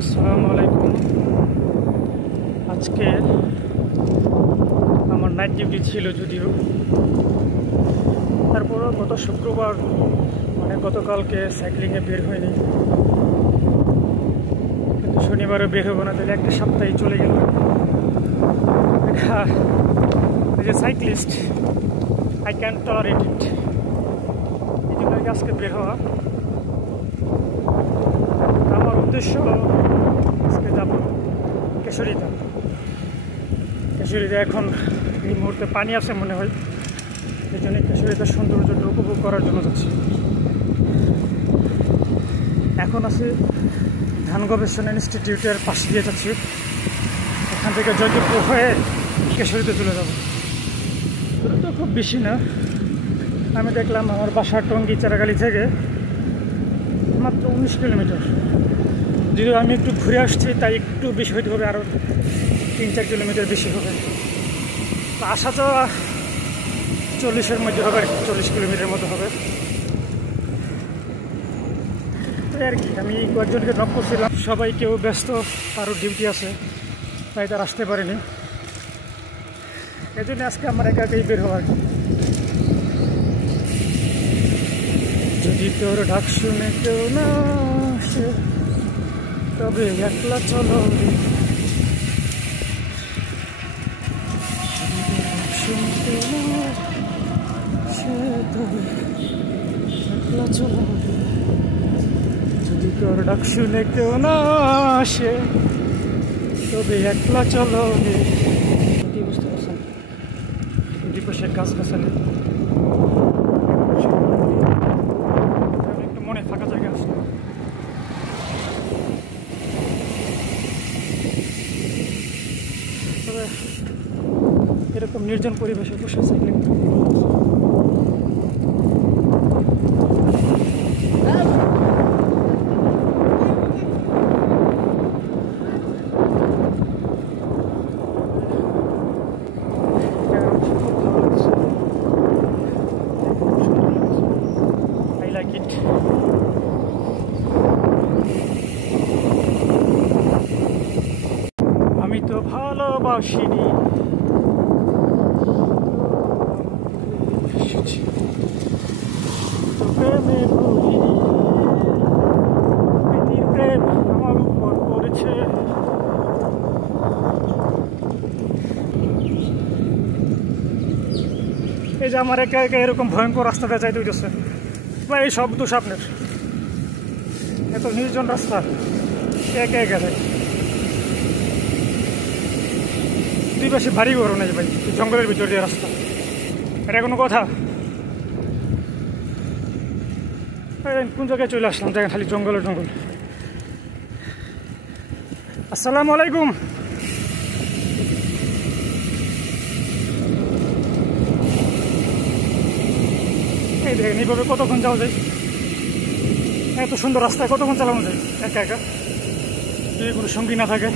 আসসালামু আলাইকুম। আজকে আমার নাইট ডিউটি ছিল, যদিও তারপরও গত শুক্রবার মানে গতকালকে সাইক্লিংয়ে বের হয়নি, কিন্তু শনিবারও বের হবো না, তাহলে একটা সপ্তাহে চলে গেল। যে সাইক্লিস্ট, আই ক্যান টলারেট ইট, এই জন্য আজকে বের হওয়া। আমার উদ্দেশ্য আজকে যাব কেশরীতে। কেশরীতে এখন এই মুহূর্তে পানি আছে মনে হয়, এই জন্য কেশরীতে সৌন্দর্যটা উপভোগ করার জন্য যাচ্ছি। এখন আছে ধান গবেষণা ইনস্টিটিউটের পাশ দিয়ে যাচ্ছি, এখান থেকে জয়দেবপুর হয়ে কেশরীতে চলে যাব। দূরত্ব খুব বেশি না, আমি দেখলাম আমার বাসা টঙ্গী চারাগালি থেকে মাত্র 19 কিলোমিটার। যদিও আমি একটু ঘুরে আসছি, তাই একটু বেশি হইতে হবে, আরও 3-4 কিলোমিটার বেশি হবে। তো আসা তো 40-এর মধ্যে হবে, 40 কিলোমিটার মতো হবে। তো আর কি, আমি কয়েকজনকে নক করছিলাম, সবাই কেউ ব্যস্ত, কারো ডিউটি আছে, তাই তার আসতে পারেনি। এই জন্য আজকে আমার একা একাই বের হওয়ার। যদি তোর ডাক শুনে কেউ না আসে, তবে একলা চলো রে। শুনতে না সে তবে একলা চলো রে। যদি তোর ডাক শুনে কেউ না আসে, তবে একলা চলো রে। কি বুঝতে পারছেন? দুপাশে গাছ গাছালি, একটু মনে ফাঁকা জায়গা আছে। তবে এরকম নির্জন পরিবেশে বসে সাইক্লিং I like it. আমি তো ভালোবাসিনি, প্রেমে পড়িনি, প্রেম আমার উপর পড়েছে। এই যে আমার একা একা এরকম ভয়ঙ্কর রাস্তাটা যাইতে হইতেছে, বা এই সব দোষ আপনার। এত নির্জন রাস্তা একা একা যায়, দুই পাশে ভারী বড় নাই ভাই, জঙ্গলের ভিতর দিয়ে রাস্তা, এটা কোনো কথা? কোন জায়গায় চলে আসলাম, দেখেন খালি জঙ্গলের জঙ্গল। আসসালামু আলাইকুম। এই দেখেন এইভাবে কতক্ষণ যাওয়া যায়, এত সুন্দর রাস্তায় কতক্ষণ চালানো যায় একা একা, যদি কোনো সঙ্গী না থাকে।